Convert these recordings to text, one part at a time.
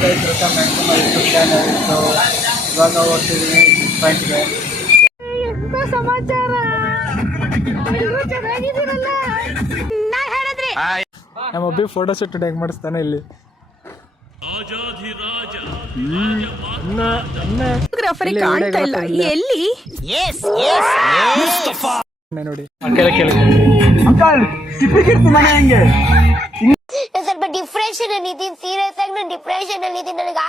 Maximum YouTube channel ಇತ್ತು. ಇವಾಗ ಹೋಗ್ತಿದ್ದೀನಿ ಪಾಯಿಂಟ್ಗೆ. ಎಂತ ಸಮಾಚಾರ, ಎಲ್ಲರೂ ಚೆನ್ನಾಗಿದ್ದೀರಲ್ಲ? ನಾ ಹೇಳಿದ್ರಿ ನಮ್ಮ ಒಬ್ಬಿ ಫೋಟೋ ಶೂಟ್ ಹೆಂಗೆ ಮಾಡಿಸ್ತಾನೆ ಇಲ್ಲಿ. ಫೋಟೋಗ್ರಾಫರ್ ಕಾಣ್ತಾ ಇಲ್ಲ ಎಲ್ಲಿ? ನೋಡಿ ಸ್ವಲ್ಪ ಡಿಪ್ರೆಷನ್ ಅಲ್ಲಿ ಇದೀನಿ, ಸೀರಿಯಸ್ ಆಗಿ ನಾನು ಡಿಪ್ರೆಷನ್ ಅಲ್ಲಿ ಇದೀನಿ. ನನಗೆ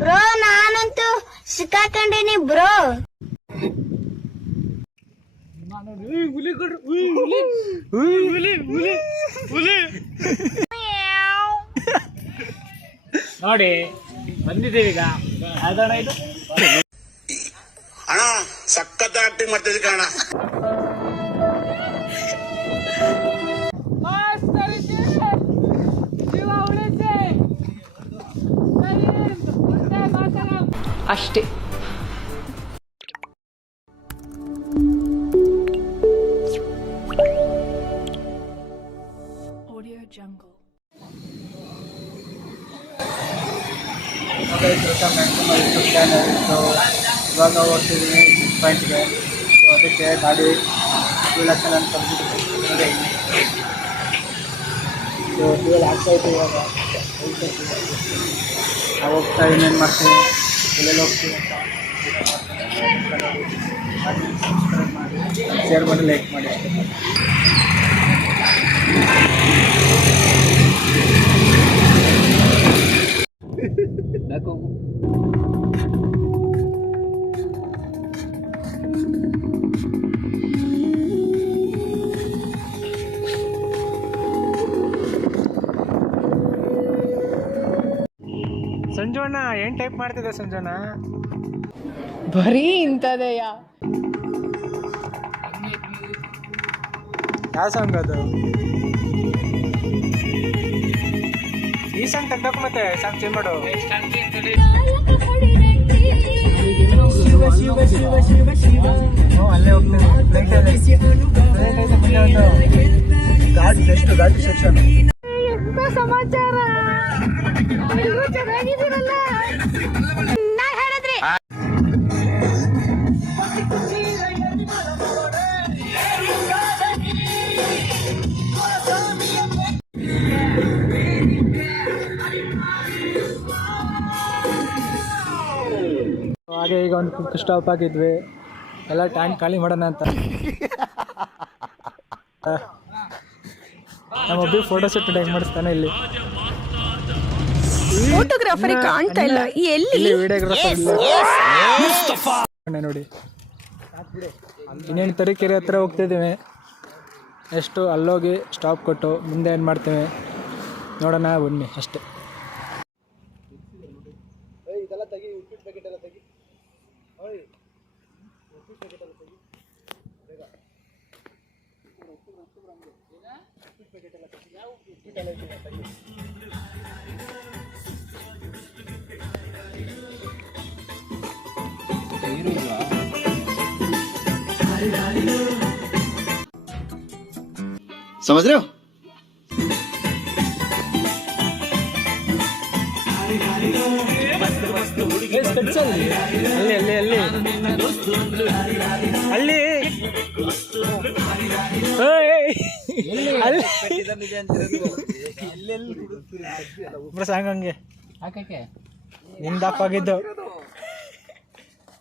ಬ್ರೋ ನಾನಂತೂ ಸಿಕ್ಕಾಕೊಂಡೇನಿ ಬ್ರೋ. ನೋಡಿ ಬಂದಿದ್ದೀವಿ ಈಗ. ಇದು ಅಣ್ಣ ಸಖತ್ ಆಕ್ಟಿಂಗ್ ಮಾಡ್ತಿದ್ದೆ ಕಣ. ಅಷ್ಟೇ. ಮ್ಯಾಕ್ಸಿಮಮ್ ಯೂಟ್ಯೂಬ್ ಚಾನಲ್ ಇತ್ತು. ಇವಾಗ ಹೋಗ್ತಿದ್ದೀನಿ ಪಾಯಿಂಟ್ಗೆ. ಸೊ ಅದಕ್ಕೆ ಗಾಡಿ 2 ಲಕ್ಷ ನಾನು ಕರೆದಿದ್ದೀನಿ. ಸೊ ಫ್ಯೂಲ್ ಆಗ್ತಾಯಿತ್ತು. ಇವಾಗ ನಾವು ಹೋಗ್ತಾ ಇನ್ನೇನು ಮಾಡ್ತೀವಿ, ಎಲ್ಲೆಲ್ಲಿ ಹೋಗ್ತೀವಿ ಅಂತ ಶೇರ್ ಮಾಡಿ, ಲೈಕ್ ಮಾಡಿ. ಸಂಜೋಣ ಏನು ಟೈಪ್ ಮಾಡ್ತಿದ್ದೆ ಸಂಜೋಣ? ಬರೀ ಇಂಥದೆಯ. ಯಾವ ಸಾಂಗ್ ಅದು? ಈ ಸಾಂಗ್ ತೆಗ್ದೋಕೆ ಮತ್ತೆ ಸಾಂಗ್ ಚೇಂಜ್ ಮಾಡು. ಅಲ್ಲೇ ಹೋಗ್ತೇನೆ. ಗಾಡಿ ಸೆಕ್ಷನ್. ಎಂತ ಸಮಾಚಾರ, ಎಲ್ಲರೂ ಚೆನ್ನಾಗಿದ್ದೀರಲ್ಲ? ನಾ ಹೇಳಿದ್ರಿ ಹಾಗೆ ಈಗ ಒಂದು ಸ್ಟಾಪ್ ಆಗಿದ್ವಿ. ಎಲ್ಲ ಟ್ಯಾಂಕ್ ಖಾಲಿ ಮಾಡೋಣ ಅಂತ. ನಮ್ಮ ಒಬ್ಬಿ ಫೋಟೋ ಶೂಟ್ ಹೆಂಗೆ ಮಾಡಿಸ್ತಾನೆ ಇಲ್ಲಿ. ಫೋಟೋಗ್ರಾಫರ್ ಕಾಣ್ತಾ ಇಲ್ಲ ಎಲ್ಲಿ? ವಿಡಿಯೋಗ್ರಾಫರ್ ನೋಡಿ. ಇನ್ನೇನು ತರೀಕೆರೆ ಹತ್ರ ಹೋಗ್ತಿದ್ದೀವಿ. ಎಷ್ಟು ಅಲ್ಲೋಗಿ ಸ್ಟಾಪ್ ಕೊಟ್ಟು ಮುಂದೆ ಏನು ಮಾಡ್ತೇವೆ ನೋಡೋಣ ಬನ್ನಿ ಅಷ್ಟೇ. समझ रहे हो? ಸಾಂಗ್ ಹಂಗೆ ಹಾಕಕ್ಕೆ ನಿಂದಾಗಿದ್ದು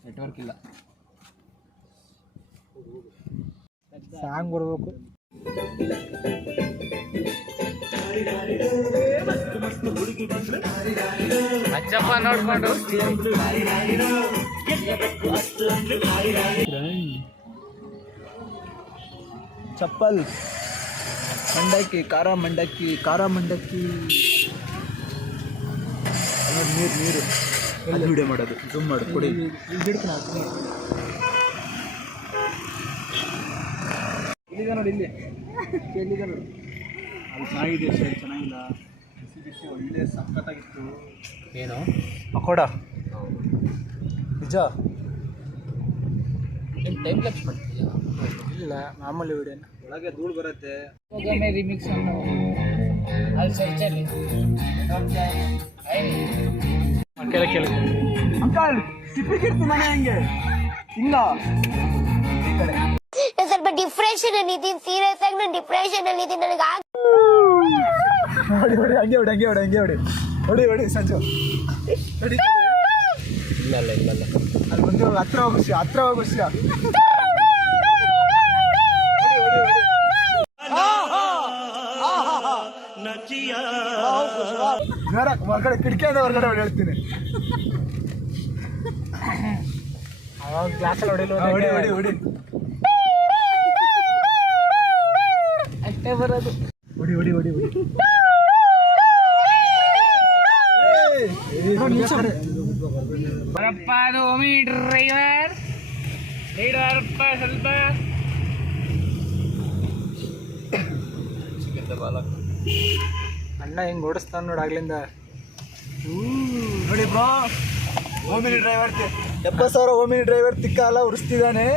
ನೆಟ್ವರ್ಕ್ ಇಲ್ಲ. ಸಾಂಗ್ ಬರ್ಬೇಕು. ಅಚ್ಚಪ್ಪ ನೋಡ್ಕೊಂಡು ಚಪ್ಪಲ್ ಮಂಡಕ್ಕಿ, ಖಾರ ಮಂಡಕ್ಕಿ, ಖಾರ ಮಂಡಕ್ಕಿ. ನೀರು ನೀರು ಎಲ್ಲಿ ವಿಡಿಯೋ ಮಾಡೋದು? ಜೂಮ್ ಮಾಡು ಕೊಡಿ. ಇಲ್ಲಿಗೆ ನೋಡಿ, ಇಲ್ಲಿ ಎಲ್ಲಿದೆ ನೋಡಿ. ಅದು ಚೆನ್ನಾಗಿದೆ, ಚೆನ್ನಾಗಿಲ್ಲ. ಬಿಸಿ ಒಳ್ಳೆ ಸಖತ್ತಾಗಿತ್ತು. ಏನು ಪಕೋಡ ನಿಜ? ಏನು ಟೈಮ್ ಲ್ಯಾಪ್ಸ್ ಮಾಡ್ತೀಯಾ? ಇಲ್ಲ, ಮಾಮೂಲಿ ವಿಡಿಯೋನ. ಒಳಗೆ ಧೂಳು ಬರುತ್ತೆ. ರಿಮಿಕ್ಸ್ ಅನ್ನು ಕೇಳ ಅಂಕಲ್ ಸಿಪ್ಪಿಗಿರ್ತಿ ಮನೆ ಹೆಂಗೆ ಹಿಂಗ ಸ್ವಲ್ಪ ಡಿಪ್ರೆಷನ್ ಅಲ್ಲಿ ಇದೀನಿ, ಸೀರಿಯಸ್ ಆಗಿ ನಾನು ಡಿಪ್ರೆಷನ್ ಅಲ್ಲಿ ಇದೀನಿ. ನನಗೆ ಹೊಡಿ ಹೊಡಿ ಹಂಗೆ ಹೊಡಿ ಹಂಗೆ ಹೊಡಿ ಹಂಗೆ ಹೊಡಿ ಹೊಡಿ ಹೊಡಿ ಸಂಜು ಹೊಡಿ. ಇಲ್ಲ ಅಲ್ಲಿ ಬಂದು ಹತ್ರ ಹೋಗಿಸ್ಯ ಹೊರಗಡೆ ಕಿಟಕಿಯಿಂದ ಹೊರಗಡೆ ಹೊಡಿ ಹೇಳ್ತೀನಿ. ಅವಾಗ ಗ್ಲಾಸಲ್ಲಿ ಹೊಡಿಲ್ಲ ಹೊಡಿ ಹೊಡಿ ಹೊಡಿ ಅಷ್ಟೇ ಬರೋದು. ಹೊಡಿ ಹೊಡಿ ಹೊಡಿ ಹೊಡಿ ಬರಪ್ಪ ಅದು ಓಮಿ ಡ್ರೈವರ್ ಲೀಡರಪ್ಪ ಸ್ವಲ್ಪ ಅಣ್ಣ ಹಿಂಗೆ ಓಡಿಸ್ತಾನೆ ನೋಡಿ ಆಗ್ಲಿಂದ. ನೋಡಿ bro, Omni driver 70,000 Omni driver ತಿಕ್ಕ ಎಲ್ಲ ಉರಿಸ್ತಿದ್ದಾನೆ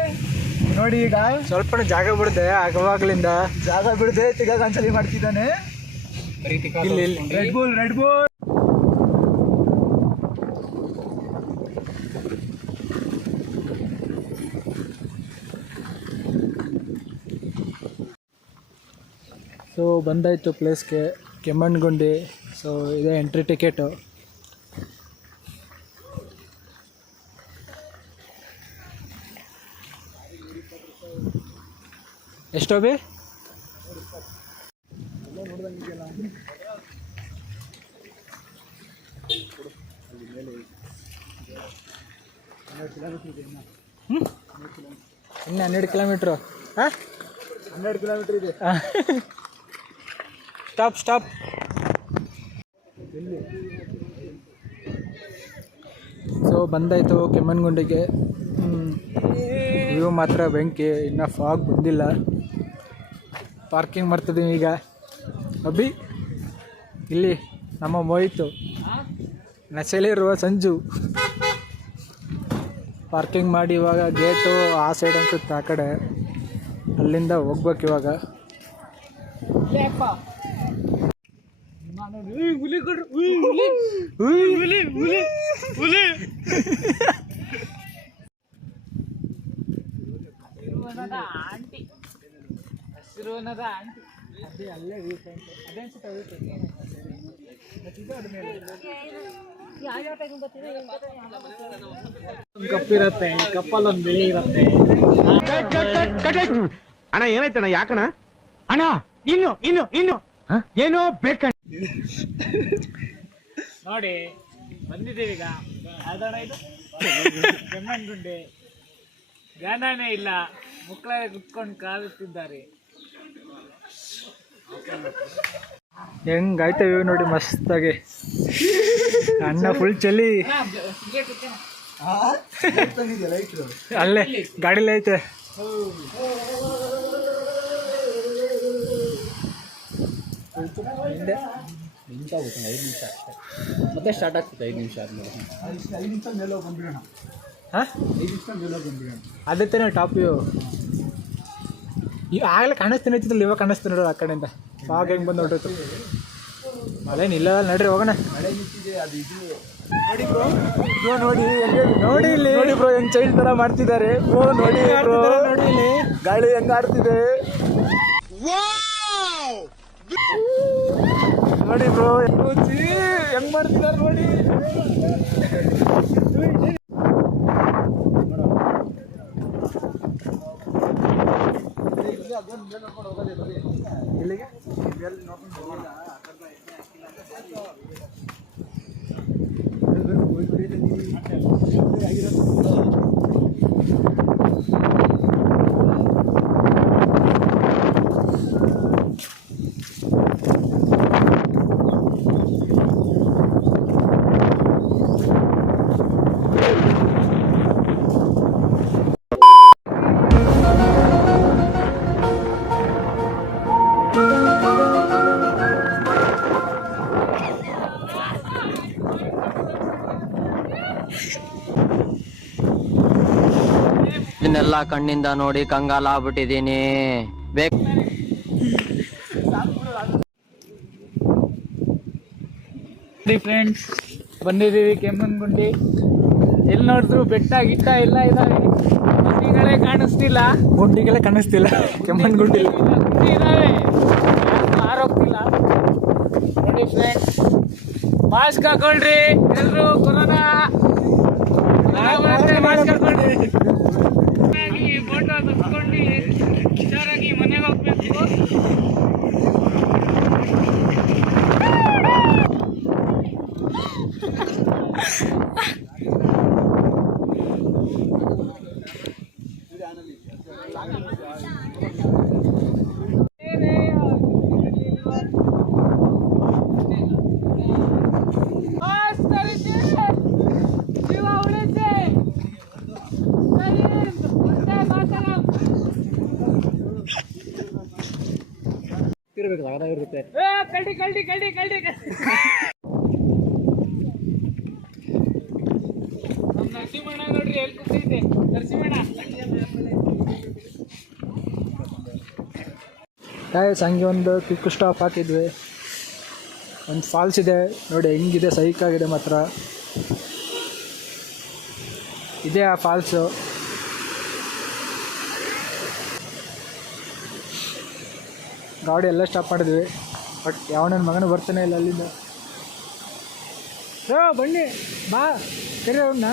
ನೋಡಿ. ಈಗ ಸ್ವಲ್ಪ ಜಾಗ ಬಿಡದೆ ಆಗವಾಗ್ಲಿಂದ ಜಾಗ ಬಿಡದೆ ತಿಕ್ಕ ಒಂದ್ಸಲಿ ಮಾಡ್ತಿದ್ದಾನೆ. ರೆಡ್ ಬುಲ್ ಸೊ ಬಂದಾಯಿತು ಪ್ಲೇಸ್ಗೆ, ಕೆಮ್ಮಣ್ಣಗುಂಡಿ. ಸೊ ಇದೇ ಎಂಟ್ರಿ ಟಿಕೆಟು. ಎಷ್ಟು ಬಿ ಇನ್ನು 12 ಕಿಲೋಮೀಟ್ರು. ಹಾಂ 12 ಕಿಲೋಮೀಟ್ರ್ ಇದೆ. ಸ್ಟಾಪ್ ಸೊ ಬಂದಾಯಿತು ಕೆಮ್ಮಣ್ಣಗುಂಡಿಗೆ. ವ್ಯೂ ಮಾತ್ರ ಬೆಂಕಿ, ಇನ್ನು ಫಾಗ್ ಬಂದಿಲ್ಲ. ಪಾರ್ಕಿಂಗ್ ಮಾಡ್ತಿದ್ದೀವಿ ಈಗ. ಅಭಿ ಇಲ್ಲಿ ನಮ್ಮ ಮೋಹಿತು, ನಶೆಲಿರುವ ಸಂಜು ಪಾರ್ಕಿಂಗ್ ಮಾಡಿ ಇವಾಗ ಗೇಟು ಆ ಸೈಡ್ ಅನ್ಸುತ್ತೆ, ಆ ಕಡೆ ಅಲ್ಲಿಂದ ಹೋಗ್ಬೇಕು ಇವಾಗ. ಕಪ್ಪಿರತ್ತೆ, ಕಪ್ಪಲ್ಲೊಂದು ಬಿಳಿ ಇರುತ್ತೆ. ಅಣ್ಣ ಏನಾಯ್ತಣ್ಣ? ಯಾಕಣ್ಣ ಅಣ್ಣ? ಇನ್ನು ಏನೋ ಬೇಕಣ್ಣ. ನೋಡಿ ಬಂದಿದ್ದೀವಿ ಈಗ. ಯಾವ್ದಣ್ಣ ಇದು? ಕೆಮ್ಮಣ್ಣಗುಂಡಿ. ಗಾಂಧಾನೇ ಇಲ್ಲ, ಮುಕ್ಕಳೇ ಕುತ್ಕೊಂಡು ಕಾಲುತ್ತಿದ್ದಾರೆ. ಹೆಂಗಾಯ್ತೇವೆ ನೋಡಿ ಮಸ್ತಾಗಿ. ಅಣ್ಣ ಫುಲ್ ಚಳಿ. ಅಲ್ಲೇ ಗಾಡಿಲೇ ಐತೆ. ಮತ್ತೆ ಸ್ಟಾರ್ಟ್ ಆಗ್ತದೆ 5 ನಿಮಿಷ ಆದ್ಮೇಲೆ. 5 ನಿಮಿಷ ಮೇಲೆ ಬಂದ್ಬಿಡೋಣ. ಹಾಂ 5 ನಿಮಿಷ ಮೇಲೆ ಬಂದ್ಬಿಡೋಣ. ಅದೇ ತಾನೇ ಟಾಪ್ ವ್ಯೂ. ಈಗ ಆಗಲೇ ಕಾಣಿಸ್ತೀನಿ ಐತಿಲ್ಲ, ಇವಾಗ ಕಾಣಿಸ್ತೀನಿ ನೋಡೋದು ಆ ಕಡೆಯಿಂದ. ಫಾಗ್ ಹೆಂಗೆ ಬಂದು ನೋಡಿರ್ತು. ಮಳೆ ನಿಲ್ಲಲ್ಲ, ನಡ್ರಿ ಹೋಗೋಣ. ನೋಡಿ ಇಲ್ಲಿ ನೋಡಿ ಬ್ರೋ, ಹೆಂಗ್ ಚೈಲ್ಡ್ ತರ ಮಾಡ್ತಿದ್ದಾರೆ. ನೋಡಿ ಇಲ್ಲಿ ಗಾಳಿ ಹೆಂಗ್ ಆಡ್ತಿದೆ ನೋಡಿ ಬ್ರೋ, ಹೆಂಗ್ ಮಾಡ್ತಿದ್ದಾರೆ ನೋಡಿ. ಇಲ್ಲಿಗೆ ಇದನ್ನೆಲ್ಲ ಕಣ್ಣಿಂದ ನೋಡಿ ಕಂಗಾಲಾಗ್ಬಿಟ್ಟಿದೀನಿ. ಫ್ರೆಂಡ್ಸ್, ಬಂದಿದ್ದೀವಿ ಕೆಮ್ಮಣ್ಣಗುಂಡಿ. ಎಲ್ಲಿ ನೋಡಿದ್ರು ಬೆಟ್ಟ ಗಿಟ್ಟ ಎಲ್ಲ ಇದಾವೆ, ಗುಂಡಿಗಳೇ ಕಾಣಿಸ್ತಿಲ್ಲ. ಕೆಮ್ಮಣ್ಣಗುಂಡಿ ಗುಂಡಿ ಇದಾವೆ, ಆರೋಗ್ತಿಲ್ಲ. ನೋಡಿ ಫ್ರೆಂಡ್ಸ್, ಮಾಸ್ಕ್ ಹಾಕೊಳ್ರಿ ಎಲ್ರು. Corona mask ಹಾಕೊಳ್ರಿ. ಫೋಟೋ ತೆಗೆದುಕೊಂಡು ಹುಷಾರಾಗಿ ಮನೆಗೆ ಹೋಗ್ಬೇಕು. ಇರುತ್ತೆ. ಕಲ್ಡಿ ನರಸಿಂಹಣ್ಣ ನೋಡ್ರಿ ಎಲ್ಲಿ ಕೂತೈತೆ ನರಸಿಂಹಣ್ಣ. ಹಂಗೆ ಒಂದು ಕ್ವಿಕ್ ಸ್ಟಾಪ್ ಹಾಕಿದ್ವಿ. ಒಂದು ಫಾಲ್ಸ್ ಇದೆ ನೋಡಿ, ಹೆಂಗಿದೆ, ಸೈಕಾಗಿದೆ ಮಾತ್ರ. ಇದೇ ಆ ಫಾಲ್ಸು. ಗಾಡಿ ಎಲ್ಲ ಸ್ಟಾಪ್ ಮಾಡಿದ್ವಿ, ಬಟ್ ಯಾವ ನನ್ನ ಮಗನೂ ಬರ್ತಾನೆ ಇಲ್ಲ ಅಲ್ಲಿಂದ. ಬನ್ನಿ ಬಾ ಕರಿ ಅವನ್ನ.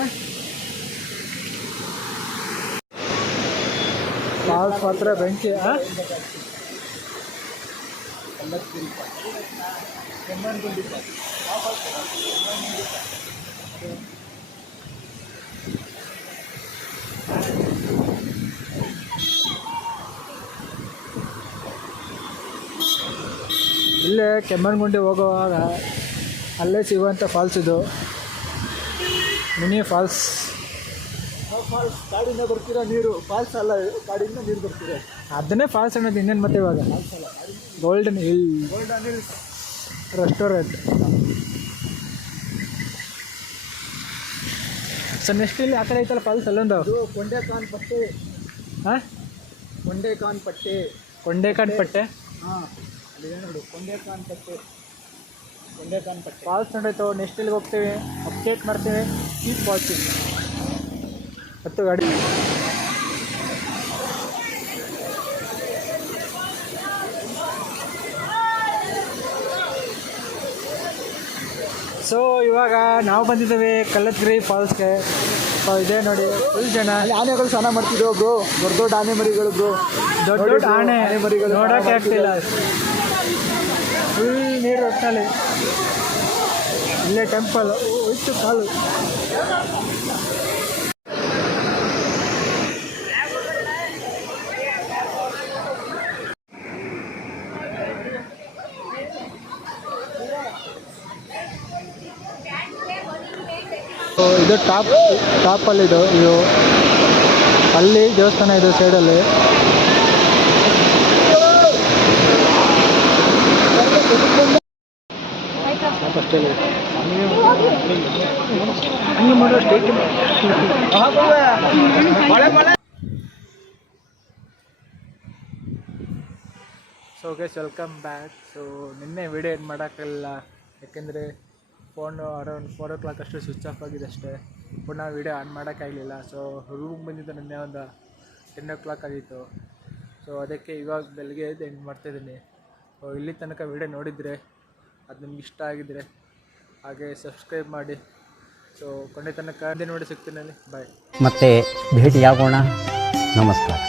ಫಾಲ್ಸ್ ಮಾತ್ರ ಬೆಂಕಿ. ಇಲ್ಲೇ ಕೆಮ್ಮಣ್ಣಗುಂಡಿ ಹೋಗುವಾಗ ಅಲ್ಲೇ ಸಿಗುವಂಥ ಫಾಲ್ಸ್ ಇದು, ಮಿನಿ ಫಾಲ್ಸ್. ಕಾಡಿಂದ ಬರ್ತಿರೋ ನೀರು, ಫಾಲ್ಸ್ ಅಲ್ಲ, ಕಾಡಿಂದ ನೀರು ಬರ್ತಿರೋ ಅದನ್ನೇ ಫಾಲ್ಸ್ ಅನ್ನೋದು. ಇನ್ನೇನು ಮತ್ತೆ ಇವಾಗ golden hills restaurant. Sir next ಇಲ್ಲಿ ಆ ಕಡೆ ಐತಲ್ಲ ಫಾಲ್ಸ್ ಅಲ್ಲೊಂದು ಕೊಂಡೆಕಾನ್ ಪಟ್ಟೆ. ಹಾಂ, ಕೊಂಡೆಕಾನ್ ಪಟ್ಟೆ. ಹಾಂ, ಅಲ್ಲಿದೆ ನೋಡು, ಕೊಂಡೆಕಾನ್ ಪಟ್ಟೆ ಫಾಲ್ಸ್ ನೋಡಾಯ್ತು. ನೆಕ್ಸ್ಟ್ ಇಲ್ಲಿಗೆ ಹೋಗ್ತೀವಿ, ಅಪ್ಡೇಟ್ ಮಾಡ್ತೀವಿ. Keep watching. ಹತ್ತು ಗಾಡಿ. ಸೊ ಇವಾಗ ನಾವು ಬಂದಿದ್ದೇವೆ ಕಲ್ಲತ್ಗಿರಿ ಫಾಲ್ಸ್ಗೆ. ಇದೆ ನೋಡಿ, ಫುಲ್ ಜನ. ಅಲ್ಲಿ ಆನೆಗಳು ಸ್ನಾನ ಮಾಡ್ತಿದ್ದೋ ಬ್ರೋ, ದೊಡ್ಡ ಆನೆ ಮರಿಗಳು ಬ್ರೋ, ದೊಡ್ಡ ಆನೆ ಮರಿಗಳು ನೋಡೋಕೆ ಆಗ್ತಿಲ್ಲ. ಫುಲ್ ನೀರು ಒಟ್ಟಲ್ಲಿ. ಇಲ್ಲೇ ಟೆಂಪಲ್ ಹೋಯ್ತು ಕಾಲು. ಇದು ಟಾಪಲ್ಲಿದು ಇದು. ಅಲ್ಲಿ ದೇವಸ್ಥಾನ ಇದೆ ಸೈಡಲ್ಲಿ. ಹಂಗೆ ಮಾಡೋ state. So guys, welcome back. So ನಿನ್ನೆ ವಿಡಿಯೋ ಏನು ಮಾಡೋಕ್ಕಿಲ್ಲ, ಯಾಕೆಂದರೆ ಫೋನು ಅರೌಂಡ್ 4 o'clock ಅಷ್ಟು ಸ್ವಿಚ್ ಆಫ್ ಆಗಿದೆ ಅಷ್ಟೇ. ಪುನಃ ವೀಡಿಯೋ ಆನ್ ಮಾಡೋಕ್ಕಾಗಲಿಲ್ಲ. ಸೊ ರೂಮ್ಗೆ ಬಂದಿದ್ದು ನಿನ್ನೆ ಒಂದು 10 o'clock ಆಗಿತ್ತು. ಸೊ ಅದಕ್ಕೆ ಇವಾಗ ಬೆಳಗ್ಗೆ ಎದ್ದು ಎಂಡ್ ಮಾಡ್ತಾಯಿದ್ದೀನಿ. ಸೊ ಇಲ್ಲಿ ತನಕ ವೀಡಿಯೋ ನೋಡಿದರೆ ಅದು ನಿಮ್ಗೆ ಇಷ್ಟ ಆಗಿದ್ದರೆ ಹಾಗೆ ಸಬ್ಸ್ಕ್ರೈಬ್ ಮಾಡಿ. ಸೊ ಕೊನೆ ತನಕ ನೋಡಿ ಸಿಗ್ತೀನಿ. ಬಾಯ್. ಮತ್ತೆ ಭೇಟಿಯಾಗೋಣ. ನಮಸ್ಕಾರ.